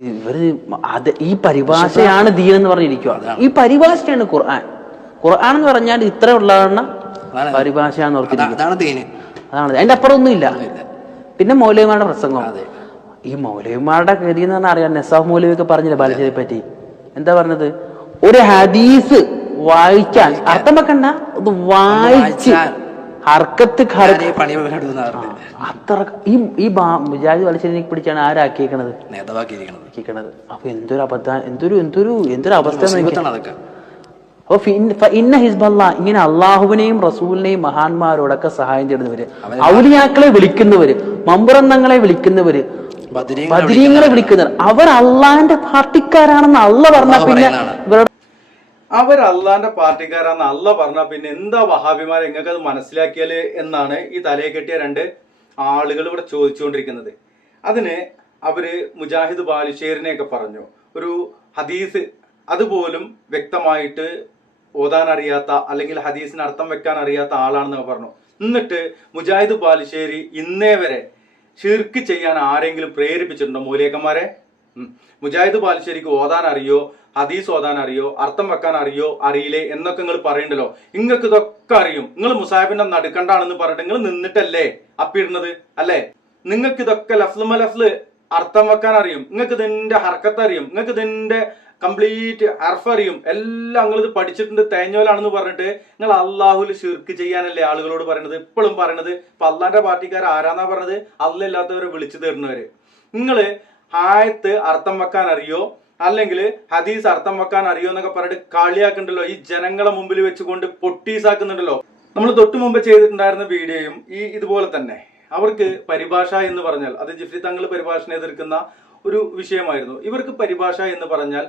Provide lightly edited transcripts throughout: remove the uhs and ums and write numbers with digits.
ഇവര് അത് ഈ പരിഭാഷയാണ് ദീൻ എന്ന് പറഞ്ഞിരിക്കുക. ഈ പരിഭാഷയാണ് ഖുർആൻ. ഖുർആൻ എന്ന് പറഞ്ഞാൽ ഇത്ര ഉള്ളതാണ് പരിഭാഷയാന്ന് ഓർത്തിരിക്കുക. അതാണ് അതിന്റെ അപ്പുറം ഒന്നുമില്ല. പിന്നെ മൗലവിമാരുടെ പ്രസംഗം. ഈ മൗലവിമാരുടെ ഗതി എന്ന് പറഞ്ഞാൽ അറിയാം. നസാഫ് മൗലവിയൊക്കെ പറഞ്ഞില്ല ബാലുശ്ശേരിയെ പറ്റി. എന്താ പറഞ്ഞത്? ഒരു ഹദീസ് വായിക്കാൻ അർത്ഥം വെക്കണ്ട, അത് വായിച്ച് ഹർക്കത്ത് അത്ര ഈ മുജാഹിദ് ബാലുശ്ശേരിനെ പിടിച്ചാണ് ആരാക്കിയേക്കണത്, നേതാവാക്കിയിരിക്കണത്. അപ്പൊ എന്തൊരു അബദ്ധം, എന്തൊരു അവസ്ഥ. അപ്പൊ ഇന്ന ഹിസ്ബല്ലാ, ഇങ്ങനെ അള്ളാഹുവിനെയും റസൂലിനെയും മഹാന്മാരോടൊക്കെ സഹായം തേടുന്നവര്, ഔലിയാക്കളെ വിളിക്കുന്നവര്, മമ്പുറന്നങ്ങളെ വിളിക്കുന്നവര്, ബദരീങ്ങളെ വിളിക്കുന്നവർ, അവർ അള്ളാന്റെ പാർട്ടിക്കാരാണെന്ന് അള്ള പറഞ്ഞ പിന്നെ അവർ അള്ളാന്റെ പാർട്ടിക്കാരാന്ന് അള്ള പറഞ്ഞ പിന്നെ എന്താ വഹാബിമാർ എങ്ങൾക്ക് അത് മനസ്സിലാക്കിയാല് എന്നാണ് ഈ തലയെ കെട്ടിയ രണ്ട് ആളുകൾ ഇവിടെ ചോദിച്ചുകൊണ്ടിരിക്കുന്നത്. അതിന് അവര് മുജാഹിദ് ബാലുശ്ശേരിനെയൊക്കെ പറഞ്ഞു, ഒരു ഹദീസ് അതുപോലും വ്യക്തമായിട്ട് ഓതാൻ അറിയാത്ത അല്ലെങ്കിൽ ഹദീസിന് അർത്ഥം വെക്കാൻ അറിയാത്ത ആളാണെന്ന് പറഞ്ഞു. എന്നിട്ട് മുജാഹിദ് ബാലുശ്ശേരി ഇന്നേ വരെ ഷിർക്ക് ചെയ്യാൻ ആരെങ്കിലും പ്രേരിപ്പിച്ചിട്ടുണ്ടോ മൂലിയക്കന്മാരെ? മുജാഹിദ് ബാലുശ്ശേരിക്ക് ഓതാൻ അറിയോ, ഹദീസ് ഓതാൻ അറിയോ, അർത്ഥം വെക്കാൻ അറിയോ, അറിയില്ലേ എന്നൊക്കെ നിങ്ങൾ പറയണ്ടല്ലോ. നിങ്ങൾക്ക് ഇതൊക്കെ അറിയും. നിങ്ങൾ മുസാഹിബിന്റെ നടുക്കണ്ടാണെന്ന് പറഞ്ഞിട്ട് നിങ്ങൾ നിന്നിട്ടല്ലേ അപ്പിടുന്നത് അല്ലേ? നിങ്ങൾക്ക് ഇതൊക്കെ ലഫ്ലുമ ലഫ്ല് അർത്ഥം വെക്കാൻ അറിയും, നിങ്ങൾക്ക് ഇതിന്റെ ഹർക്കത്ത് അറിയും, നിങ്ങൾക്ക് ഇതിന്റെ കംപ്ലീറ്റ് അർഫ് അറിയും, എല്ലാം നിങ്ങൾ ഇത് പഠിച്ചിട്ടുണ്ട്, തേഞ്ഞോലാണെന്ന് പറഞ്ഞിട്ട് നിങ്ങൾ അള്ളാഹുൽ ഷിർക്ക് ചെയ്യാനല്ലേ ആളുകളോട് പറയണത്? ഇപ്പോഴും പറയണത്. ഇപ്പൊ അള്ളാന്റെ പാർട്ടിക്കാർ ആരാന്നാ പറഞ്ഞത്? അല്ലല്ലാത്തവരെ വിളിച്ചു തരുന്നവര്. നിങ്ങള് ആയത്ത് അർത്ഥം വെക്കാൻ അറിയോ അല്ലെങ്കിൽ ഹദീസ് അർത്ഥം വെക്കാൻ അറിയോ എന്നൊക്കെ പറഞ്ഞിട്ട് കളിയാക്കുന്നുണ്ടല്ലോ. ഈ ജനങ്ങളെ മുമ്പിൽ വെച്ചുകൊണ്ട് പൊട്ടീസാക്കുന്നുണ്ടല്ലോ. നമ്മൾ തൊട്ടു മുമ്പ് ചെയ്തിട്ടുണ്ടായിരുന്ന വീഡിയോയും ഇതുപോലെ തന്നെ. അവർക്ക് പരിഭാഷ എന്ന് പറഞ്ഞാൽ അത് ജിഫ്രി തങ്ങൾ പരിഭാഷനെ എതിർക്കുന്ന ഒരു വിഷയമായിരുന്നു. ഇവർക്ക് പരിഭാഷ എന്ന് പറഞ്ഞാൽ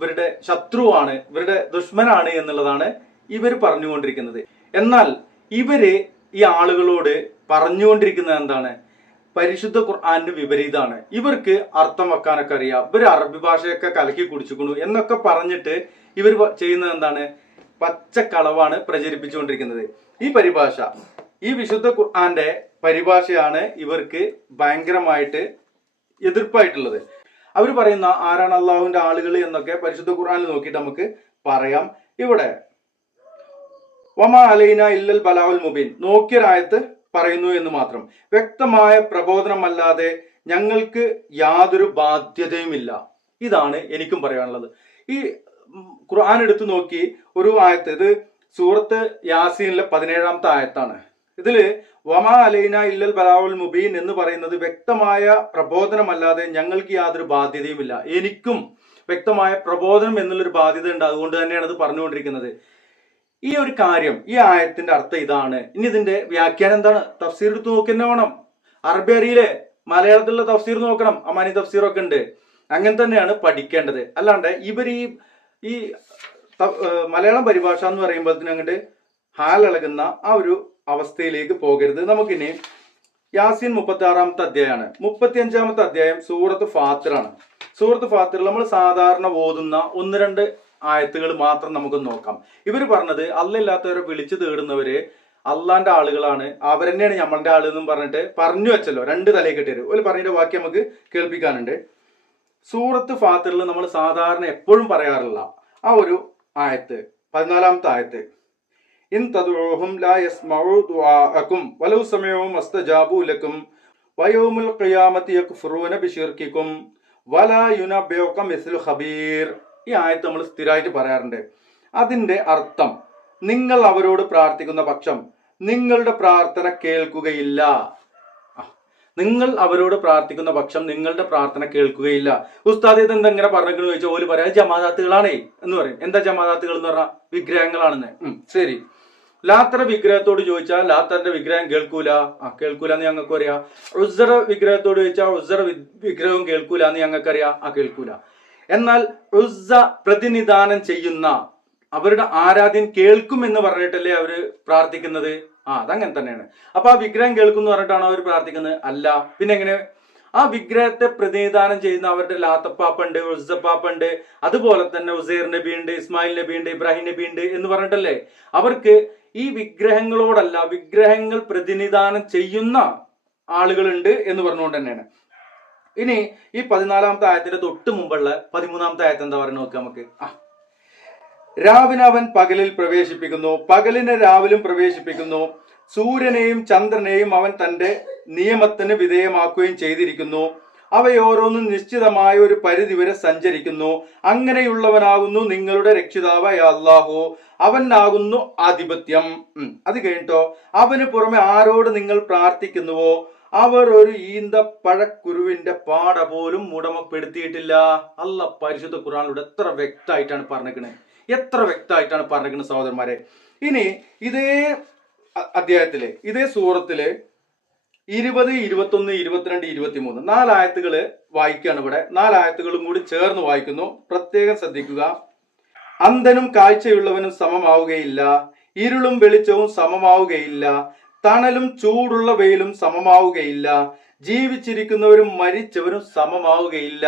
ഇവരുടെ ശത്രുവാണ്, ഇവരുടെ ദുഷ്മനാണ് എന്നുള്ളതാണ് ഇവർ പറഞ്ഞുകൊണ്ടിരിക്കുന്നത്. എന്നാൽ ഇവര് ഈ ആളുകളോട് പറഞ്ഞുകൊണ്ടിരിക്കുന്നത് എന്താണ്? പരിശുദ്ധ ഖുർആന്റെ വിപരീതമാണ്. ഇവർക്ക് അർത്ഥം വെക്കാനൊക്കെ അറിയാം, ഇവര് അറബി ഭാഷയൊക്കെ കലക്കി കുടിച്ചുകൊണ്ടു എന്നൊക്കെ പറഞ്ഞിട്ട് ഇവർ ചെയ്യുന്നത് എന്താണ്? പച്ചക്കളവാണ് പ്രചരിപ്പിച്ചുകൊണ്ടിരിക്കുന്നത്. ഈ പരിഭാഷ, ഈ വിശുദ്ധ ഖുർആന്റെ പരിഭാഷയാണ് ഇവർക്ക് ഭയങ്കരമായിട്ട് എതിർപ്പായിട്ടുള്ളത്. അവർ പറയുന്ന ആരാണ് അള്ളാഹുവിന്റെ ആളുകൾ എന്നൊക്കെ പരിശുദ്ധ ഖുർആനിൽ നോക്കിയിട്ട് നമുക്ക് പറയാം. ഇവിടെ വമാ അലൈന ഇല്ലൽ ബലാഉൽ മുബീൻ നോക്കിയൊരായത്ത് പറയുന്നു എന്ന് മാത്രം. വ്യക്തമായ പ്രബോധനമല്ലാതെ ഞങ്ങൾക്ക് യാതൊരു ബാധ്യതയുമില്ല. ഇതാണ് എനിക്കും പറയാനുള്ളത്. ഈ ഖുർആൻ എടുത്തു നോക്കി ഒരു ആയത്ത്, ഇത് സൂറത്ത് യാസീനിലെ 17-ാമത്തെ ആയത്താണ്. ഇതില് വമാ അലൈന ഇല്ലൽ ബലാഉൽ മുബീൻ എന്ന് പറയുന്നത് വ്യക്തമായ പ്രബോധനമല്ലാതെ ഞങ്ങൾക്ക് യാതൊരു ബാധ്യതയുമില്ല. എനിക്കും വ്യക്തമായ പ്രബോധനം എന്നുള്ളൊരു ബാധ്യത ഉണ്ട്. അതുകൊണ്ട് തന്നെയാണ് ഇത് പറഞ്ഞുകൊണ്ടിരിക്കുന്നത്. ഈ ഒരു കാര്യം, ഈ ആയത്തിന്റെ അർത്ഥം ഇതാണ്. ഇനി ഇതിന്റെ വ്യാഖ്യാനം എന്താണ്? തഫ്സീർ എടുത്ത് നോക്കി തന്നെ വേണം. അറബി അറിയില്ലേ? മലയാളത്തിലുള്ള തഫ്സീർ നോക്കണം. അമാനി തഫ്സീറൊക്കെ ഉണ്ട്. അങ്ങനെ തന്നെയാണ് പഠിക്കേണ്ടത്. അല്ലാണ്ട് ഇവർ ഈ മലയാളം പരിഭാഷ എന്ന് പറയുമ്പോഴത്തേനും അങ്ങോട്ട് ഹാലിളകുന്ന ആ ഒരു അവസ്ഥയിലേക്ക് പോകരുത്. നമുക്കിനി യാസീൻ 36-ാമത്തെ അധ്യായമാണ്. 35-ാമത്തെ അധ്യായം സൂറത്ത് ഫാത്തിറാണ്. സൂറത്ത് ഫാത്തിറിൽ നമ്മൾ സാധാരണ ഓതുന്ന 1-2 ആയത്തുകൾ മാത്രം നമുക്ക് നോക്കാം. ഇവർ പറഞ്ഞത് അല്ലല്ലാത്തവരെ വിളിച്ചു തേടുന്നവര് അള്ളാന്റെ ആളുകളാണ്, അവരെന്നെയാണ് നമ്മളുടെ ആള് എന്നും പറഞ്ഞിട്ട് പറഞ്ഞു വെച്ചല്ലോ. 2 തലയെ കെട്ടിയത് ഒരു പറഞ്ഞ വാക്യം നമുക്ക് കേൾപ്പിക്കാനുണ്ട്. സൂറത്ത് ഫാത്തിറിൽ നമ്മൾ സാധാരണ എപ്പോഴും പറയാറില്ല ആ ഒരു ആയത്ത്, 14-ാമത്തെ ആയത്ത്. ഇൻ തദ്ഉഹും ലാ യസ്മഉ ദുആഅകും വലൗ സമഉ മസ്തജാബു ലക്കും വയൗമുൽ ഖിയാമത്തി യക്ഫുറൂന ബിശിർകികും വലാ യുനബ്ബിഉക മിസ്ലു ഖബീർ. ഈ ആയത്ത് നമ്മൾ സ്ഥിരമായിട്ട് പറയാറുണ്ട്. അതിന്റെ അർത്ഥം, നിങ്ങൾ അവരോട് പ്രാർത്ഥിക്കുന്ന പക്ഷം നിങ്ങളുടെ പ്രാർത്ഥന കേൾക്കുകയില്ല. നിങ്ങൾ അവരോട് പ്രാർത്ഥിക്കുന്ന പക്ഷം നിങ്ങളുടെ പ്രാർത്ഥന കേൾക്കുകയില്ല. ഉസ്താദ് ഇത് എന്തെങ്ങനെ പറഞ്ഞെന്ന് ചോദിച്ചാൽ ഓല് പറയാം ജമാഅത്തുകളാണേ എന്ന് പറയും. എന്താ ജമാഅത്തുകൾ എന്ന് പറഞ്ഞാൽ? വിഗ്രഹങ്ങളാണെന്ന്. ശരി. ലാത്തറ വിഗ്രഹത്തോട് ചോദിച്ചാൽ ലാത്തറിന്റെ വിഗ്രഹം കേൾക്കൂല. കേൾക്കൂല എന്ന് ഞങ്ങൾക്ക് അറിയാം. ഉസ്സറ വിഗ്രഹത്തോട് ചോദിച്ചാൽ ഉസ്സറ വിഗ്രഹവും കേൾക്കൂല എന്ന് ഞങ്ങൾക്ക് അറിയാം. കേൾക്കൂല. എന്നാൽ ഉസ്സ പ്രതിനിധാനം ചെയ്യുന്ന അവരുടെ ആരാധ്യൻ കേൾക്കും എന്ന് പറഞ്ഞിട്ടല്ലേ അവര് പ്രാർത്ഥിക്കുന്നത്? അതങ്ങനെ തന്നെയാണ്. അപ്പൊ ആ വിഗ്രഹം കേൾക്കും എന്ന് പറഞ്ഞിട്ടാണോ അവർ പ്രാർത്ഥിക്കുന്നത്? അല്ല. പിന്നെ എങ്ങനെ? ആ വിഗ്രഹത്തെ പ്രതിനിധാനം ചെയ്യുന്ന അവരുടെ ലാത്തപ്പാപ്പുണ്ട്, ഉസ്സപ്പാപ്പുണ്ട്, അതുപോലെ തന്നെ ഉസൈർ നബി ഉണ്ട്, ഇസ്മായിൽ നബി ഉണ്ട്, ഇബ്രാഹിം നബി ഉണ്ട് എന്ന് പറഞ്ഞിട്ടല്ലേ അവർക്ക് ഈ വിഗ്രഹങ്ങൾ പ്രതിനിധാനം ചെയ്യുന്ന ആളുകളുണ്ട് എന്ന് പറഞ്ഞുകൊണ്ട് തന്നെയാണ്. ഇനി ഈ 14-ാമത്തെ ആയത്തിന്റെ തൊട്ട് മുമ്പുള്ള 13-ാമത്തെ ആയത്ത് എന്താ പറയുക നോക്കാം നമുക്ക്. രാവിനെ അവൻ പകലിൽ പ്രവേശിപ്പിക്കുന്നു, പകലിനെ രാവിലും പ്രവേശിപ്പിക്കുന്നു, സൂര്യനെയും ചന്ദ്രനെയും അവൻ തന്റെ നിയമത്തിന് വിധേയമാക്കുകയും ചെയ്തിരിക്കുന്നു. അവയോരോന്നും നിശ്ചിതമായ ഒരു പരിധി വരെ സഞ്ചരിക്കുന്നു. അങ്ങനെയുള്ളവനാകുന്നു നിങ്ങളുടെ രക്ഷിതാവായ അല്ലാഹു, അവനാകുന്നു ആധിപത്യം. അത് കഴിഞ്ഞിട്ടോ, അവന് പുറമെ ആരോട് നിങ്ങൾ പ്രാർത്ഥിക്കുന്നുവോ അവർ ഒരു ഈന്തപ്പഴക്കുരുവിന്റെ പാട പോലും ഉടമപ്പെടുത്തിയിട്ടില്ല. അല്ലാഹ് പരിശുദ്ധ ഖുർആനിലൂടെ എത്ര വ്യക്തമായിട്ടാണ് പറഞ്ഞിരിക്കുന്നത് സഹോദരന്മാരെ. ഇനി ഇതേ അധ്യായത്തില്, ഇതേ സൂറത്തില് 20, 21, 22, 23 4 ആയത്തുകള് വായിക്കുകയാണ് ഇവിടെ. 4 ആയത്തുകളും കൂടി ചേർന്ന് വായിക്കുന്നു. പ്രത്യേകം ശ്രദ്ധിക്കുക. അന്ധനും കാഴ്ചയുള്ളവനും സമമാവുകയില്ല, ഇരുളും വെളിച്ചവും സമമാവുകയില്ല, തണലും ചൂടുള്ള വെയിലും സമമാവുകയില്ല, ജീവിച്ചിരിക്കുന്നവരും മരിച്ചവരും സമമാവുകയില്ല.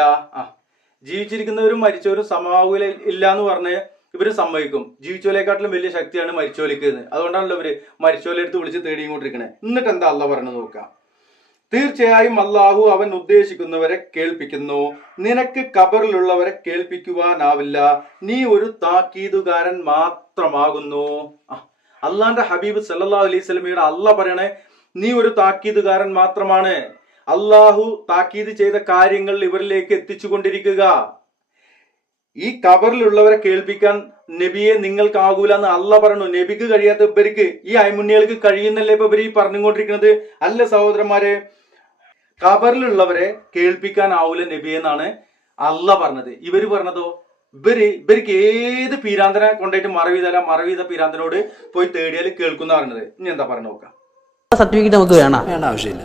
ജീവിച്ചിരിക്കുന്നവരും മരിച്ചവരും സമമാവുകയില്ല എന്ന് പറഞ്ഞ് ഇവര് സമ്മതിക്കും. ജീവിച്ചോലേക്കാട്ടിലും വലിയ ശക്തിയാണ് മരിച്ചോലേക്ക്. അതുകൊണ്ടാണല്ലോ ഇവര് മരിച്ചോലെ എടുത്ത് വിളിച്ച് തേടിക്കൊണ്ടിരിക്കണേ. എന്നിട്ട് എന്താ അള്ളാഹ് പറഞ്ഞു നോക്കാം. തീർച്ചയായും അല്ലാഹു അവൻ ഉദ്ദേശിക്കുന്നവരെ കേൾപ്പിക്കുന്നു. നിനക്ക് ഖബറിലുള്ളവരെ കേൾപ്പിക്കുവാനാവില്ല. നീ ഒരു താക്കീതുകാരൻ മാത്രമാകുന്നു. അള്ളാന്റെ ഹബീബ് സല്ലല്ലാഹു അലൈഹി വസല്ലമയുടെ അള്ളാഹ് പറയണേ, നീ ഒരു താക്കീതുകാരൻ മാത്രമാണ്. അള്ളാഹു താക്കീത് ചെയ്ത കാര്യങ്ങൾ ഇവരിലേക്ക് എത്തിച്ചുകൊണ്ടിരിക്കുക. ഈ ഖബറിലുള്ളവരെ കേൾപ്പിക്കാൻ നബിയെ നിങ്ങൾക്കാകൂല എന്ന് അള്ളാഹ് പറഞ്ഞു. നബിക്ക് കഴിയാത്ത ഇവർക്ക്, ഈ അയ്മുണ്ണികൾക്ക് കഴിയുന്നല്ലേ ഇപ്പൊ ഇവർ ഈ പറഞ്ഞുകൊണ്ടിരിക്കുന്നത്? അല്ല സഹോദരന്മാരെ, ഖബറിലുള്ളവരെ കേൾപ്പിക്കാനാവൂല നബിയെ എന്നാണ് അള്ളാഹ് പറഞ്ഞത്. ഇവര് പറഞ്ഞതോ, ഇവർക്ക് ഏത് പീരാന്തനെ കൊണ്ടായിട്ട് മറവീത പീരാന്തനോട് പോയി തേടിയാൽ കേൾക്കുന്ന പറഞ്ഞത്. ഇനി എന്താ പറഞ്ഞു നോക്കാം. സർട്ടിഫിക്കറ്റ് നമുക്ക് വേണ്ട ആവശ്യമില്ല.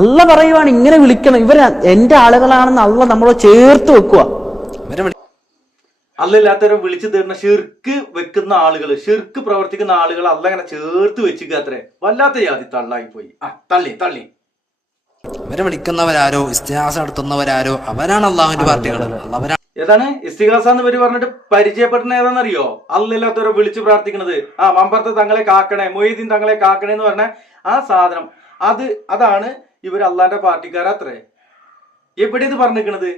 അള്ളാഹ് പറയുവാണ് ഇങ്ങനെ വിളിക്കണം, ഇവര് എന്റെ ആളുകളാണെന്ന് അള്ളാഹ് നമ്മളെ ചേർത്ത് വെക്കുക. അല്ലല്ലാത്തവരെ വിളിച്ചു തരുന്ന ഷിർക്ക് വെക്കുന്ന ആളുകൾ, ഷിർക്ക് പ്രവർത്തിക്കുന്ന ആളുകൾ അല്ല അങ്ങനെ ചേർത്ത് വെച്ചിക്കുക. അത്രേ വല്ലാത്ത ജാതി തള്ളായി പോയി. തള്ളി ഇവരെ വിളിക്കുന്നവരാരോ ഇസ്തിഹാസ നടത്തുന്നവരാരോ അവരാണ് അള്ളാഹുവിന്റെ പാർട്ടികൾ. ഏതാണ് ഇസ്തിഹാസ എന്ന് ഇവര് പറഞ്ഞിട്ട് പരിചയപ്പെടുന്ന ഏതാണെന്നറിയോ? അല്ലല്ലാത്തവരെ വിളിച്ചു പ്രാർത്ഥിക്കുന്നത്. മമ്പർത്ത് തങ്ങളെ കാക്കണേ, മൊയ്തീൻ തങ്ങളെ കാക്കണേ എന്ന് പറഞ്ഞ ആ സാധനം, അതാണ് ഇവർ അള്ളാന്റെ പാർട്ടിക്കാരത്രേ. എവിടെ ഇത് പറഞ്ഞിരിക്കണത്?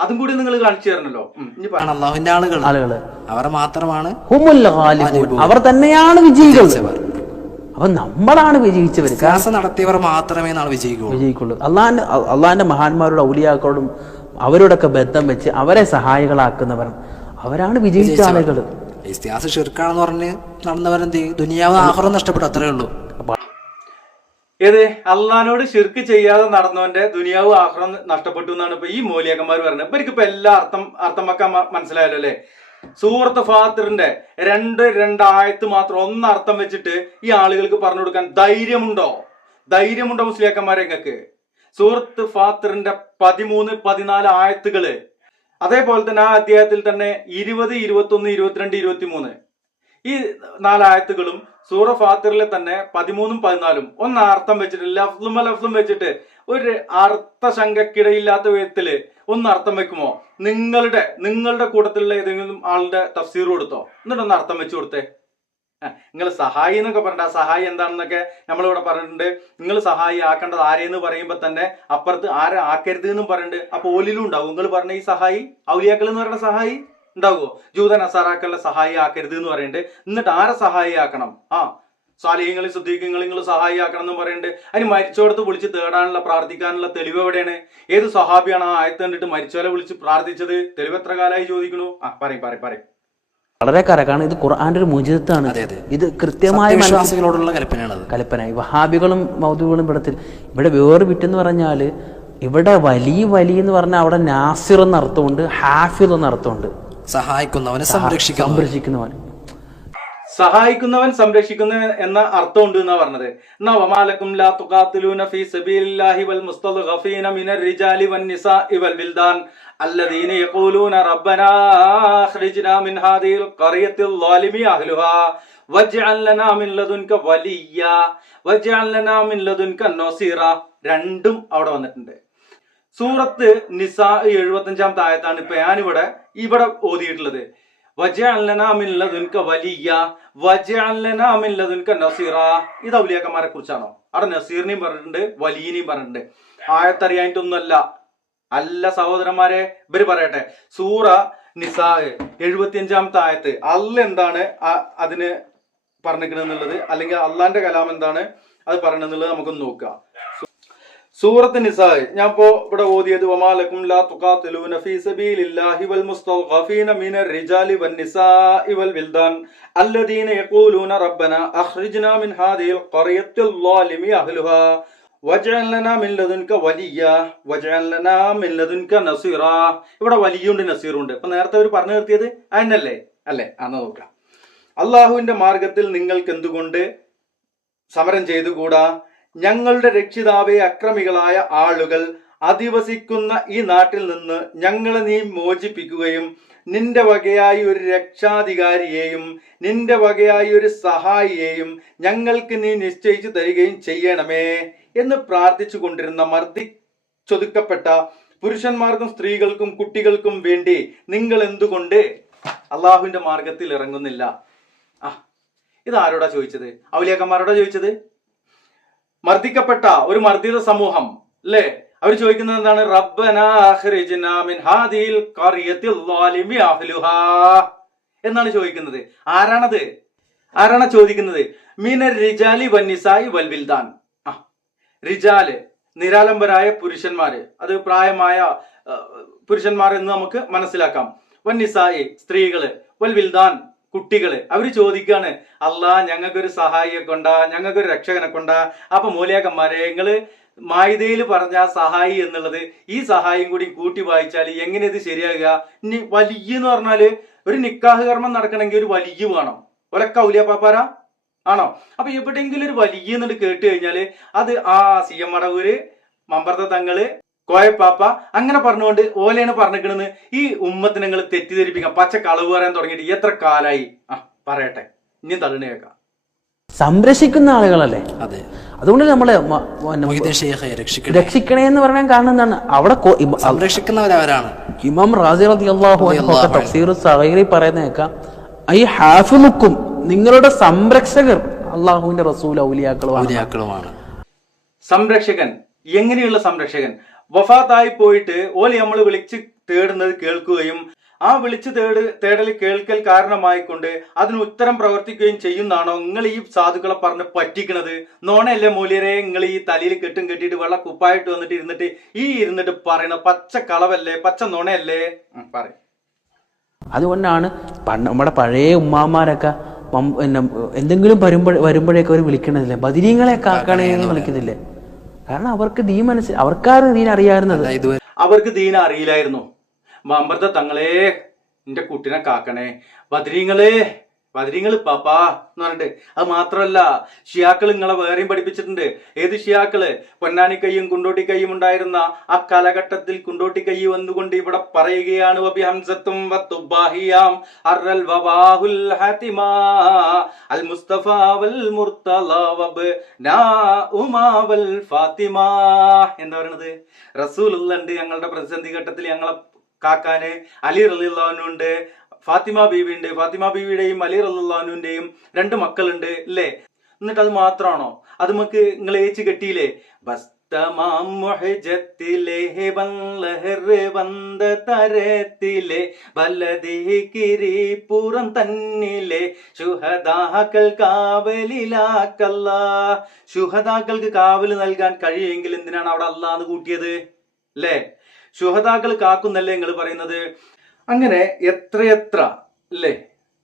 അതും കൂടി നിങ്ങൾ കാണിച്ചു തരണല്ലോ. അള്ളാഹുവിന്റെ ആളുകള് അവർ മാത്രമാണ്, അവർ തന്നെയാണ് വിജയികൾ. അപ്പൊ നമ്മളാണ് വിജയിച്ചവർ. നടത്തിയവർ മാത്രമേ നാളെ വിജയിക്കുള്ളൂ. അള്ളാന്റെ മഹാന്മാരോടും ഔലിയാക്കളോടും അവരോടൊക്കെ ബന്ധം വെച്ച് അവരെ സഹായികളാക്കുന്നവർ അവരാണ് വിജയിച്ച ആളുകൾ. ഇസ്തിഹാസ ഷിർക്കാണെന്ന് പറഞ്ഞ് നടന്നവരെന്ത് ദുനിയാവ് ആഖിറം നഷ്ടപ്പെട്ടു, അത്രേ ഉള്ളൂ. ഏത് അള്ളഹാനോട് ഷിർക്ക് ചെയ്യാതെ നടന്നവന്റെ ദുനിയാവ് ആഖിറം നഷ്ടപ്പെട്ടു എന്നാണ് ഇപ്പൊ ഈ മൂലിയാക്കന്മാർ പറയുന്നത്. ഇപ്പൊ എനിക്കിപ്പോ എല്ലാ അർത്ഥം വെക്കാൻ മനസ്സിലായല്ലോ അല്ലെ? സൂറത്ത് ഫാത്തിറിന്റെ 2 ആയത്ത് മാത്രം ഒന്നർത്ഥം വെച്ചിട്ട് ഈ ആളുകൾക്ക് പറഞ്ഞു കൊടുക്കാൻ ധൈര്യമുണ്ടോ മുസ്ലിയാക്കന്മാരെ നിങ്ങൾക്ക്? സൂറത്ത് ഫാത്തിറിന്റെ 13, 14 ആയത്തുകള്, അതേപോലെ തന്നെ ആ അധ്യായത്തിൽ തന്നെ 20, 21, 22, 23 ഈ 4 ആയത്തുകളും സൂറ ഫാത്തിറിലെ തന്നെ 13, 14 ഒന്ന് അർത്ഥം വെച്ചിട്ട് ലഫ്ലും വെച്ചിട്ട് ഒരു അർത്ഥശങ്കക്കിടയില്ലാത്ത വിധത്തില് ഒന്ന് അർത്ഥം വെക്കുമോ? നിങ്ങളുടെ കൂട്ടത്തിലുള്ള ഏതെങ്കിലും ആളുടെ തഫ്സീർ കൊടുത്തോ, എന്നിട്ടൊന്ന് അർത്ഥം വെച്ചു കൊടുത്തേ. നിങ്ങൾ സഹായി എന്നൊക്കെ പറഞ്ഞ സഹായി എന്താണെന്നൊക്കെ നമ്മളിവിടെ പറഞ്ഞിട്ടുണ്ട്. നിങ്ങൾ സഹായി ആക്കേണ്ടത് ആരെയെന്ന് പറയുമ്പോ തന്നെ അപ്പുറത്ത് ആരെ ആക്കരുത് എന്നും പറയുന്നുണ്ട്. അപ്പൊ ഓലിലും ഉണ്ടാവും നിങ്ങൾ പറഞ്ഞ ഈ സഹായി, ഔലിയാക്കൾ എന്ന് പറയുന്ന സഹായി ഉണ്ടാവുമോ? ജൂത നസാറാക്കളുടെ സഹായി ആക്കരുത് എന്ന് പറയുന്നുണ്ട്. എന്നിട്ട് ആരെ സഹായി ആക്കണം? സാലിഹ്യങ്ങളിൽ സുദ്ദീഖ്യങ്ങളിൽ സഹായി ആക്കണം എന്ന് പറയുന്നുണ്ട്. അതിന് മരിച്ചോടത്ത് വിളിച്ച് തേടാനുള്ള പ്രാർത്ഥിക്കാനുള്ള തെളിവ് എവിടെയാണ്? ഏത് സഹാബിയാണ് ആ ആയത്ത് കണ്ടിട്ട് മരിച്ചോലെ വിളിച്ച് പ്രാർത്ഥിച്ചത്? തെളിവ് എത്ര കാലമായി ചോദിക്കണു? പറയും വളരെ കറക്കാണ്. ഇത് ഖുർആന്റെ ഒരു മുജിദത്താണ്. ഇത് കൃത്യമായ വിശ്വാസികളോടുള്ള കൽപ്പന. വഹാബികളും മൗദൂദികളും ഇവിടെ വേറെ വിട്ടെന്ന് പറഞ്ഞാല് ഇവിടെ വലിയ എന്ന് പറഞ്ഞാൽ അവിടെ നാസിർ എന്ന അർത്ഥമുണ്ട്, ഹാഫിദ് എന്ന അർത്ഥമുണ്ട്. സഹായിക്കുന്നവൻ സംരക്ഷിക്കുന്ന എന്ന അർത്ഥമുണ്ട് എന്നാ പറഞ്ഞത്. വമാലക്കും ലാ തുഖാതിലൂന ഫീ സബീലില്ലാഹി വൽ മുസ്തദ്ഗഫീന മിനർ റിജാലി വൻ നിസാഇ വൽ വിൽദാൻ അല്ലദീന യഖൂലൂന റബ്ബനാ അഖ്രിജ്നാ മിൻ ഹാദിഹിൽ ഖറിയത്തിൽ ളാലിമി അഹ്ലുഹാ വജ്അൽ ലനാ മിൻ ലദുൻക വലിയ്യ വജ്അൽ ലനാ മിൻ ലദുൻക നസീറ. രണ്ടും അവിടെ വന്നിട്ടുണ്ട്. സൂറത്ത് നിസാ 75-ാമത്തെ ആയത്താണ് ഇപ്പൊ ഞാനിവിടെ ഓതിയിട്ടുള്ളത്. വജ്അൽ ലനാ മിൻ ലദുൻക വലിയ്യ വജ്അൽ ലനാ മിൻ ലദുൻക നസീറ. ഇത് ഔലിയാക്കന്മാരെ കുറിച്ചാണോ? അവിടെ നസീറിനെയും പറഞ്ഞിട്ടുണ്ട്, വലിയനെയും പറഞ്ഞിട്ടുണ്ട്. ആയത്തറിയായിട്ടൊന്നുമല്ല, അല്ല സഹോദരന്മാരെ, ഇവര് പറയട്ടെ, സൂറ നിസാ 75-ാമത്തെ ആയത്ത് അല്ല എന്താണ് അതിന് പറഞ്ഞിരിക്കണെന്നുള്ളത്, അല്ലെങ്കിൽ അള്ളാന്റെ കലാം എന്താണ് അത് പറയണെന്നുള്ളത് നമുക്കൊന്ന് നോക്കാം. സൂറത്ത് നിസാ ഞാൻ ഇപ്പോ ഇവിടെ ഓതിയത് വമാലക്കും ലാ തുഖാതിലൂന ഫീ സബീലില്ലാഹി വൽ മുസ്തഗ്ഫീന മിനർ റിജാലി വൻ നിസാഇ വൽ വിൽദാൻ അല്ലദീന യഖൂലൂന റബ്ബനാ അഖ്രിജ്നാ മിൻ ഹാദിഹിൽ ഖറിയത്തിൽ ളാലിമി അഹ്ലുഹാ വജ്അൽ ലനാ മിൻ ലദുൻക വലിയ്യ വജ്അൽ ലനാ മിൻ ലദുൻക നസീറാ. ഇവിടെ വലിയുണ്ട് നസീറുണ്ട്. ഇപ്പൊ നേരത്തെ അവർ പറഞ്ഞു നിർത്തിയത് അതിനല്ലേ അല്ലേ? അന്ന് നോക്കാം. അള്ളാഹുവിന്റെ മാർഗത്തിൽ നിങ്ങൾക്ക് എന്തുകൊണ്ട് സമരം ചെയ്തുകൂടാ? ഞങ്ങളുടെ രക്ഷിതാവെ, അക്രമികളായ ആളുകൾ അധിവസിക്കുന്ന ഈ നാട്ടിൽ നിന്ന് ഞങ്ങളെ നീ മോചിപ്പിക്കുകയും നിന്റെ വകയായി ഒരു രക്ഷാധികാരിയെയും നിന്റെ വകയായി ഒരു സഹായിയെയും ഞങ്ങൾക്ക് നീ നിശ്ചയിച്ചു തരികയും ചെയ്യണമേ എന്ന് പ്രാർത്ഥിച്ചു കൊണ്ടിരുന്ന മർദ്ദിച്ചൊതുക്കപ്പെട്ട പുരുഷന്മാർക്കും സ്ത്രീകൾക്കും കുട്ടികൾക്കും വേണ്ടി നിങ്ങൾ എന്തുകൊണ്ട് അള്ളാഹുവിന്റെ മാർഗത്തിൽ ഇറങ്ങുന്നില്ല? ഇതാരോടാ ചോദിച്ചത്? ഔലിയാക്കന്മാരോടാ ചോദിച്ചത്? മർദ്ദിക്കപ്പെട്ട ഒരു മർദ്ദിത സമൂഹം അല്ലേ? അവർ ചോദിക്കുന്നത് എന്താണ്? റബ്ബനാ അഖ്രിജ്നാ മിൻ ഹാദിഹിൽ ഖറിയത്തിൽ ളാലിമി അഹ്ലുഹാ എന്നാണ് ചോദിക്കുന്നത്. ആരാണത്? ആരാണ് ചോദിക്കുന്നത്? മിനർ റിജാലി വന്നിസായി വൽ വിൽദാൻ. റിജാല് നിരാലംബരായ പുരുഷന്മാര്, അത് പ്രായമായ പുരുഷന്മാർ എന്ന് നമുക്ക് മനസ്സിലാക്കാം. വന്നിസായി സ്ത്രീകള്, വൽ വിൽദാൻ കുട്ടികള്. അവര് ചോദിക്കാണ്, അല്ലാ ഞങ്ങൾക്കൊരു സഹായിയെ കൊണ്ടാ, ഞങ്ങൾക്കൊരു രക്ഷകനെ കൊണ്ടാ. അപ്പൊ മൂലിയാക്കന്മാരെ, നിങ്ങള് മായിദയിൽ പറഞ്ഞ സഹായി എന്നുള്ളത് ഈ സഹായിയും കൂടി കൂട്ടി വായിച്ചാൽ എങ്ങനെ ഇത് ശരിയാകുക? ഇനി വലിയ എന്ന് പറഞ്ഞാല് ഒരു നിക്കാഹ് കർമ്മം നടക്കണമെങ്കിൽ ഒരു വലിയ വേണം. ഒലക്ക ഔലിയാപ്പാപ്പാരാ ആണോ? അപ്പൊ എവിടെയെങ്കിലും ഒരു വലിയ എന്നിട്ട് കേട്ട് കഴിഞ്ഞാല് അത് സി എം മടവൂര്, മമ്പർത്ത തങ്ങള്, കോയപ്പാപ്പ അങ്ങനെ പറഞ്ഞുകൊണ്ട് ഓലെയാണ് പറഞ്ഞിരിക്കണെന്ന് ഈ ഉമ്മത്തിനെ നിങ്ങൾ തെറ്റിദ്ധരിപ്പിക്കാം. പച്ച കളവ് പറയാൻ തുടങ്ങിയിട്ട് എത്ര കാലായി? പറയട്ടെ, ഇനി തള്ളിനെ കേൾക്കാം. സംരക്ഷിക്കുന്ന ആളുകളല്ലേ? അതെ. അതുകൊണ്ട് നമ്മള് രക്ഷിക്കണേ എന്ന് പറയാൻ കാരണം എന്താണ്? അവിടെ സംരക്ഷിക്കുന്നവരവരാണ്. ഇമാം റാസി റളിയല്ലാഹു അൻഹു തഫ്സീർ സഗീറിൽ പറയുന്ന കേൾക്കാം, ഈ ഹാഫിമുക്കും നിങ്ങളുടെ സംരക്ഷകർ അള്ളാഹുവിന്റെ റസൂൽ ഔലിയാക്കളുമാണ്. സംരക്ഷകൻ എങ്ങനെയുള്ള സംരക്ഷകൻ? വഫാത്തായി പോയിട്ട് ഓലി നമ്മൾ വിളിച്ച് തേടുന്നത് കേൾക്കുകയും ആ വിളിച്ചു തേടൽ കേൾക്കൽ കാരണമായിക്കൊണ്ട് അതിന് ഉത്തരം പ്രവർത്തിക്കുകയും ചെയ്യുന്നതാണോ നിങ്ങൾ ഈ സാധുക്കളെ പറഞ്ഞ് പറ്റിക്കണത്? നോണയല്ലേ മൂല്യരെ? നിങ്ങൾ ഈ തലയിൽ കെട്ടും കെട്ടിയിട്ട് വെള്ള കുപ്പായിട്ട് വന്നിട്ട് ഇരുന്നിട്ട് പറയണ പച്ച കളവല്ലേ, പച്ച നോണയല്ലേ? പറയും. അതുകൊണ്ടാണ് നമ്മുടെ പഴയ ഉമ്മാമാരൊക്കെ എന്തെങ്കിലും വരുമ്പോഴേക്ക് അവർ വിളിക്കണതില്ലേ, ബദിരീങ്ങളെ കാക്കണേ എന്ന് വിളിക്കുന്നില്ലേ? കാരണം അവർക്ക് അവർക്കാരും ദീൻ അറിയാവുന്നത്. അവർക്ക് ദീന അറിയില്ലായിരുന്നു. മമ്പർത്ത തങ്ങളെ എന്റെ കുട്ടിനെ കാക്കണേ, ബദരീങ്ങൾ പാപ്പാ എന്ന് പറഞ്ഞിട്ട്. അത് മാത്രമല്ല, ഷിയാക്കൾ നിങ്ങളെ വേറെയും പഠിപ്പിച്ചിട്ടുണ്ട്. ഏത് ഷിയാക്കള്? പൊന്നാനിക്കയ്യും കുണ്ടോട്ടിക്കയ്യും ഉണ്ടായിരുന്ന ആ കാലഘട്ടത്തിൽ കുണ്ടോട്ടിക്കൈ വന്നുകൊണ്ട് ഇവിടെ പറയുകയാണ്, എന്താ പറയണത്? റസൂലുള്ളാഹി ഞങ്ങളുടെ പ്രതിസന്ധി ഘട്ടത്തിൽ ഞങ്ങളെ കാക്കാന് അലി റളിയല്ലാഹു അൻഹു ഉണ്ട്, ഫാത്തിമ ബീവി ഉണ്ട്. ഫാത്തിമ ബീവിയുടെയും അലി റളിയല്ലാഹു അൻഹുവിന്റെയും 2 മക്കളുണ്ട് അല്ലേ? എന്നിട്ട് അത് മാത്രമാണോ? അത് നമുക്ക് നിങ്ങൾ ഏച്ചു കെട്ടിയില്ലേ? പുറം തന്നിലെ ശുഹദാക്കൾ കാവലിലാക്കല്ല. ശുഹദാക്കൾക്ക് കാവല് നൽകാൻ കഴിയുമെങ്കിൽ എന്തിനാണ് അവിടെ അല്ലാഹ് കൂട്ടിയത് അല്ലേ? ശുഹദാക്കൾ കാക്കുന്നല്ലേ നിങ്ങൾ പറയുന്നത്? അങ്ങനെ എത്രയെത്ര അല്ലേ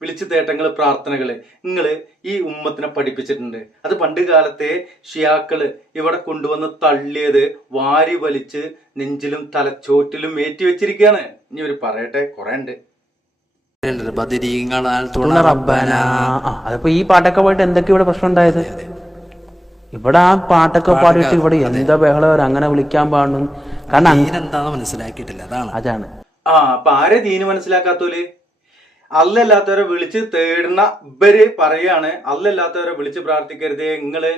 വിളിച്ചു തേട്ടങ്ങള്, പ്രാർത്ഥനകള് നിങ്ങൾ ഈ ഉമ്മത്തിനെ പഠിപ്പിച്ചിട്ടുണ്ട്. അത് പണ്ട് കാലത്തെ ഷിയാക്കള് ഇവിടെ കൊണ്ടുവന്ന് തള്ളിയത് വാരി വലിച്ച് നെഞ്ചിലും തലച്ചോറ്റിലും ഏറ്റി വെച്ചിരിക്കുകയാണ്. ഇനി ഒരു പറയട്ടെ, കുറെ ഉണ്ട്. അതിപ്പോ ഈ പാട്ടൊക്കെ പോയിട്ട് എന്തൊക്കെ ഇവിടെ പ്രശ്നം ഉണ്ടായത്? ഇവിടെ ആ പാട്ടൊക്കെ പാടിയിട്ട് ഇവിടെ എന്താ ബഹളം, അങ്ങനെ വിളിക്കാൻ പാടുന്നു. കാരണം എന്താന്ന് മനസ്സിലാക്കിയിട്ടില്ല, അതാണ്. അപ്പൊ ആരെ ദീന് മനസ്സിലാക്കാത്തോല്? അല്ലല്ലാത്തവരെ വിളിച്ച് തേടുന്ന ഇവര് പറയാണ്, അല്ലല്ലാത്തവരെ വിളിച്ച് പ്രാർത്ഥിക്കരുതേ, നിങ്ങള്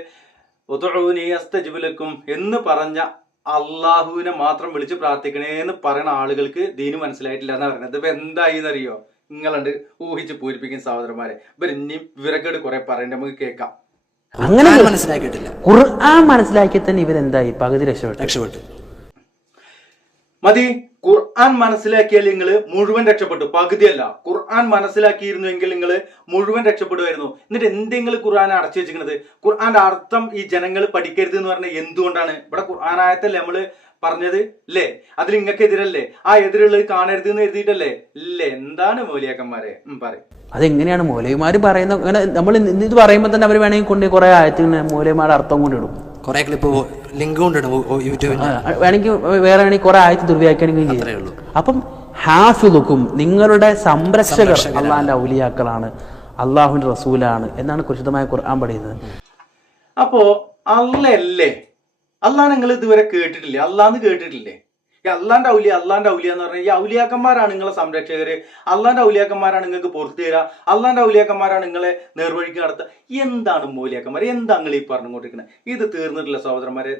ഉദ്ഉനി അസ്തജിബ് ലക്കും എന്ന് പറഞ്ഞ അള്ളാഹുവിനെ മാത്രം വിളിച്ച് പ്രാർത്ഥിക്കണേ എന്ന് പറയുന്ന ആളുകൾക്ക് ദീന് മനസ്സിലായിട്ടില്ല എന്നാ പറയുന്നത്. ഇപ്പൊ എന്തായി എന്നറിയോ? നിങ്ങളുണ്ട് ഊഹിച്ച് പൂരിപ്പിക്കും സഹോദരന്മാരെ. ഇവർ ഇനിയും വിവരക്കേട് കുറെ പറയണ്ട, നമുക്ക് കേൾക്കാം. അങ്ങനെ മനസ്സിലാക്കിയിട്ടില്ല. ഖുർആൻ മനസ്സിലാക്കി തന്നെ ഇവരെന്തായി? പകുതി രക്ഷപ്പെട്ടു. മതി. ഖുർആൻ മനസ്സിലാക്കിയാൽ നിങ്ങൾ മുഴുവൻ രക്ഷപ്പെട്ടു. പകുതിയല്ല, ഖുർആൻ മനസ്സിലാക്കിയിരുന്നുവെങ്കിൽ നിങ്ങൾ മുഴുവൻ രക്ഷപ്പെടുമായിരുന്നു. എന്നിട്ട് എന്തെങ്കിലും ഖുർആൻ അടച്ചു വെച്ചിരിക്കുന്നത്? ഖുർആന്റെ അർത്ഥം ഈ ജനങ്ങൾ പഠിക്കരുത് എന്ന് പറഞ്ഞാൽ എന്തുകൊണ്ടാണ്? ഇവിടെ ഖുർആനായത്തല്ലേ നമ്മള് പറഞ്ഞത് അല്ലേ? അതിൽ നിങ്ങൾക്കെതിരല്ലേ? ആ എതിരുള്ളത് കാണരുത് എന്ന് എഴുതിയിട്ടല്ലേ? ഇല്ലേ? എന്താണ് മൗലിയാക്കന്മാരെ പറയും? അതെങ്ങനെയാണ് മൗലവിമാര് പറയുന്ന? അങ്ങനെ നമ്മൾ ഇത് പറയുമ്പോൾ തന്നെ അവർ വേണമെങ്കിൽ കൊണ്ട് കുറെ ആയത്തിന് മൗലവിമാരുടെ അർത്ഥം കൊണ്ടിടും, കുറെ ക്ലിപ്പ് ലിങ്ക് കൊണ്ടിടും യൂട്യൂബിൽ. വേണമെങ്കിൽ വേണമെങ്കിൽ കുറെ ആയത്ത് ദുർവ്യാഖ്യാനിക്കുകയും ചെയ്യും. അപ്പം ഹാഫിളുക്കും, നിങ്ങളുടെ സംരക്ഷകർ അള്ളാഹിന്റെ ഔലിയാക്കളാണ്, അള്ളാഹുവിന്റെ റസൂലാണ് എന്നാണ് പരിശുദ്ധമായ ഖുർആൻ പറയുന്നത്. അപ്പോ അള്ളല്ലേ? അള്ളാഹ് നിങ്ങൾ ഇതുവരെ കേട്ടിട്ടില്ലേ? അള്ളാന്ന് കേട്ടിട്ടില്ലേ? ഈ അള്ളാന്റെ ഔലിയ എന്ന് പറഞ്ഞാൽ ഈ ഔലിയാക്കന്മാരാണ് നിങ്ങളെ സംരക്ഷകര്, അള്ളാന്റെ ഔലിയാക്കന്മാരാണ് നിങ്ങൾക്ക് പുറത്തു തരിക, അള്ളാന്റെ ഔലിയാക്കന്മാരാണ് നിങ്ങളെ നേർവഴിക്ക് നടത്തുക. എന്താണ് മൗലിയാക്കന്മാർ? എന്താ നിങ്ങൾ ഈ പറഞ്ഞുകൊണ്ടിരിക്കുന്നത്? ഇത് തീർന്നിട്ടില്ല സഹോദരന്മാരെ.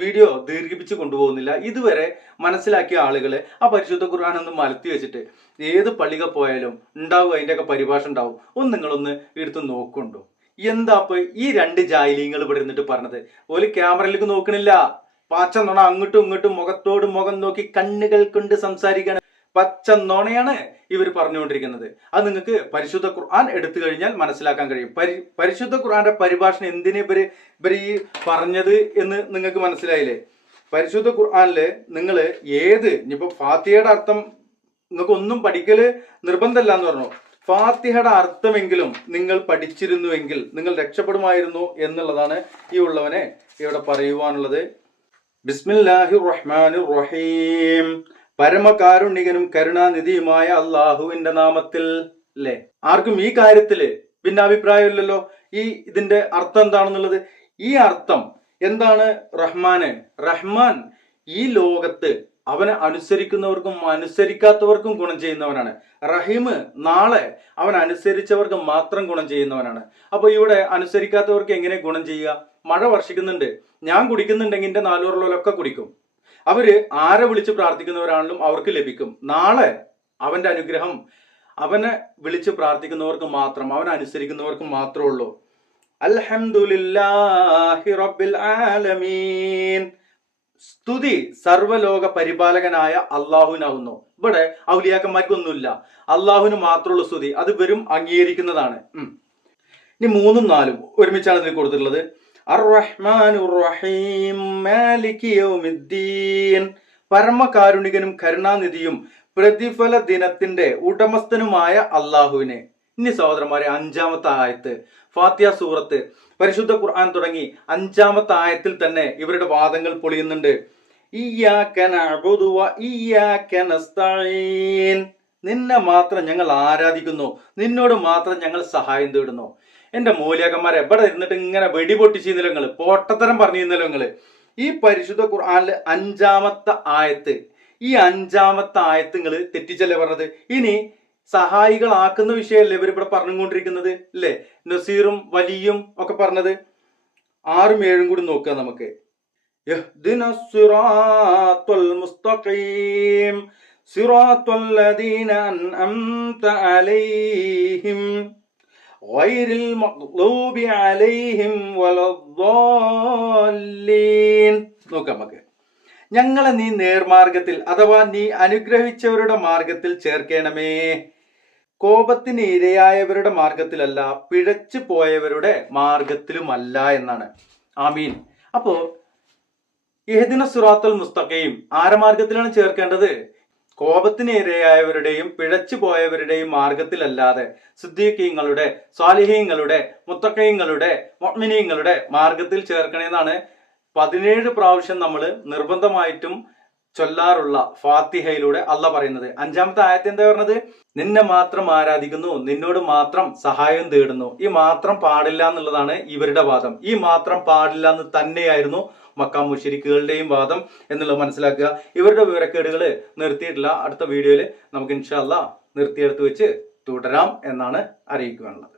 വീഡിയോ ദീർഘിപ്പിച്ച് കൊണ്ടുപോകുന്നില്ല. ഇതുവരെ മനസ്സിലാക്കിയ ആളുകള് ആ പരിശുദ്ധ ഖുർആനൊന്ന് മലത്തി വെച്ചിട്ട് ഏത് പള്ളിക പോയാലും ഉണ്ടാവും, അതിൻ്റെയൊക്കെ പരിഭാഷ ഉണ്ടാവും. നിങ്ങളൊന്ന് എടുത്ത് നോക്കുന്നുണ്ടോ? എന്താ ഇപ്പൊ ഈ രണ്ട് ജാഹിലീങ്ങൾ ഇവിടെ ഇരുന്നിട്ട് പറഞ്ഞത്? ഓല് ക്യാമറയിലേക്ക് നോക്കണില്ല, പച്ച നുണ അങ്ങോട്ടും ഇങ്ങോട്ടും മുഖത്തോട് മുഖം നോക്കി കണ്ണുകൾ കൊണ്ട് സംസാരിക്കാണ്. പച്ച നുണയാണ് ഇവർ പറഞ്ഞുകൊണ്ടിരിക്കുന്നത്. അത് നിങ്ങൾക്ക് പരിശുദ്ധ ഖുർആൻ എടുത്തു കഴിഞ്ഞാൽ മനസ്സിലാക്കാൻ കഴിയും. പരിശുദ്ധ ഖുർആന്റെ പരിഭാഷണം എന്തിനെ ഇവർ ഈ പറഞ്ഞത് എന്ന് നിങ്ങൾക്ക് മനസ്സിലായില്ലേ? പരിശുദ്ധ ഖുർആനില് നിങ്ങൾ ഇനിയിപ്പോ ഫാത്തിഹയുടെ അർത്ഥം നിങ്ങൾക്ക് ഒന്നും പഠിക്കല് നിർബന്ധമല്ല എന്ന് പറഞ്ഞു. ഫാത്തിഹയുടെ അർത്ഥമെങ്കിലും നിങ്ങൾ പഠിച്ചിരുന്നുവെങ്കിൽ നിങ്ങൾ രക്ഷപ്പെടുമായിരുന്നു എന്നുള്ളതാണ് ഈ ഉള്ളവനെ ഇവിടെ പറയുവാനുള്ളത്. ബിസ്മില്ലാഹിർ റഹ്മാനിർ റഹീം. പരമകാരുണികനും കരുണാനിധിയുമായ അള്ളാഹുവിന്റെ നാമത്തിൽ. അല്ലേ? ആർക്കും ഈ കാര്യത്തില് പിന്നെ അഭിപ്രായമില്ലല്ലോ. ഇതിന്റെ അർത്ഥം എന്താണെന്നുള്ളത്. ഈ അർത്ഥം എന്താണ്? റഹ്മാൻ ഈ ലോകത്ത് അവനെ അനുസരിക്കുന്നവർക്കും അനുസരിക്കാത്തവർക്കും ഗുണം ചെയ്യുന്നവനാണ്. റഹീം നാളെ അവൻ അനുസരിച്ചവർക്ക് മാത്രം ഗുണം ചെയ്യുന്നവനാണ്. അപ്പൊ ഇവിടെ അനുസരിക്കാത്തവർക്ക് എങ്ങനെ ഗുണം ചെയ്യുക? മഴ വർഷിക്കുന്നുണ്ട്, ഞാൻ കുടിക്കുന്നുണ്ടെങ്കിൽ എന്റെ നാലുപുറമുള്ളവരൊക്കെ കുടിക്കും. അവര് ആരെ വിളിച്ച് പ്രാർത്ഥിക്കുന്നവരാണെങ്കിലും അവർക്ക് ലഭിക്കും. നാളെ അവന്റെ അനുഗ്രഹം അവനെ വിളിച്ച് പ്രാർത്ഥിക്കുന്നവർക്ക് മാത്രം, അവനെ അനുസരിക്കുന്നവർക്ക് മാത്രമേ ഉള്ളൂ. അൽഹംദുലില്ലാഹി റബ്ബിൽ ആലമീൻ. സ്തുതി സർവലോക പരിപാലകനായ അള്ളാഹുവിനാവുന്നു. ഇവിടെ ഔലിയാക്കന്മാർക്കൊന്നുമില്ല, അള്ളാഹുവിന് മാത്രമുള്ള സ്തുതി. അത് വെറും അംഗീകരിക്കുന്നതാണ്. ഇനി 3ഉം 4ഉം ഒരുമിച്ചാണ് ഇതിൽ കൊടുത്തിട്ടുള്ളത്. അർ-റഹ്മാനുർ റഹീം മാലികി യൗമിദ്ദീൻ. പരമകാരുണികനും കരുണാനിധിയും പ്രതിഫല ദിനത്തിന്റെ ഉടമസ്ഥനുമായ അള്ളാഹുവിനെ. ഇനി സഹോദരന്മാരെ 5ാമത്തെ ആയത്ത് ഫാത്തിഹ സൂറത്ത് പരിശുദ്ധ ഖുർആൻ തുടങ്ങി 5ാമത്തെ ആയത്തിൽ തന്നെ ഇവരുടെ വാദങ്ങൾ പൊളിയുന്നുണ്ട്. ഇയ്യാക നഅ്ബുദു വ ഇയ്യാക നസ്തഈൻ. നിന്നെ മാത്രം ഞങ്ങൾ ആരാധിക്കുന്നു, നിന്നോട് മാത്രം ഞങ്ങൾ സഹായം തേടുന്നു. എന്റെ മൂല്യകന്മാരെ എവിടെ ഇരുന്നിട്ട് ഇങ്ങനെ വെടിപൊട്ടിച്ചിരുന്നല്ലോ നിങ്ങള്, പോട്ടത്തരം പറഞ്ഞിരുന്നല്ലോ നിങ്ങള്. ഈ പരിശുദ്ധ ഖുർആനില് 5ാമത്തെ ആയത്ത്, ഈ 5ാമത്തെ ആയത്ത് നിങ്ങള് തെറ്റിച്ചല്ലേ പറഞ്ഞത്? ഇനി സഹായികളാക്കുന്ന വിഷയമല്ലേ ഇവരിവിടെ പറഞ്ഞുകൊണ്ടിരിക്കുന്നത് അല്ലേ? നസീറും വലിയും ഒക്കെ പറഞ്ഞത്. 6ഉം 7ഉം കൂടി നോക്കുക നമുക്ക്. ഇഹ്ദിനസ് സിറാത്തുൽ മുസ്തഖീം സിറാത്തുൽ ലദീന അൻഅംത അലൈഹിം ഗൈറിൽ മഗ്ദൂബി അലൈഹിം വലദ്ദാല്ലീൻ. നോക്കാം നമുക്ക്. ഞങ്ങളെ നീ നേർമാർഗത്തിൽ അഥവാ നീ അനുഗ്രഹിച്ചവരുടെ മാർഗത്തിൽ ചേർക്കണമേ. കോപത്തിന് ഇരയായവരുടെ മാർഗത്തിലല്ല, പിഴച്ചു പോയവരുടെ മാർഗത്തിലുമല്ല എന്നാണ്. ആമീൻ. അപ്പോ ഇഹ്ദിന സിറാത്തുൽ മുസ്തഖീം ആരെ മാർഗത്തിലാണ് ചേർക്കേണ്ടത്? കോപത്തിന് ഇരയായവരുടെയും പിഴച്ചു പോയവരുടെയും മാർഗത്തിലല്ലാതെ സിദ്ദീഖീങ്ങളുടെ, സ്വാലിഹീങ്ങളുടെ, മുത്തഖീങ്ങളുടെ, മുഅ്മിനീങ്ങളുടെ മാർഗത്തിൽ ചേർക്കണേന്നാണ് 17 പ്രാവശ്യം നമ്മൾ നിർബന്ധമായിട്ടും ചൊല്ലാറുള്ള ഫാത്തിഹയിലൂടെ അള്ളാഹ് പറയുന്നത്. 5ാമത്തെ ആയത്ത് എന്താ പറഞ്ഞത്? നിന്നെ മാത്രം ആരാധിക്കുന്നു, നിന്നോട് മാത്രം സഹായം തേടുന്നു. ഈ മാത്രം പാടില്ല എന്നുള്ളതാണ് ഇവരുടെ വാദം. ഈ മാത്രം പാടില്ല എന്ന് തന്നെയായിരുന്നു മക്ക മുശ്രിക്കുകളുടെയും വാദം എന്നുള്ളത് മനസ്സിലാക്കുക. ഇവരുടെ വിവരക്കേടുകൾ നിർത്തിയിട്ടില്ല. അടുത്ത വീഡിയോയിൽ നമുക്ക് ഇൻഷാ അല്ലാഹ് നിർത്തിയെടുത്ത് വെച്ച് തുടരാം എന്നാണ് അറിയിക്കുവാനുള്ളത്.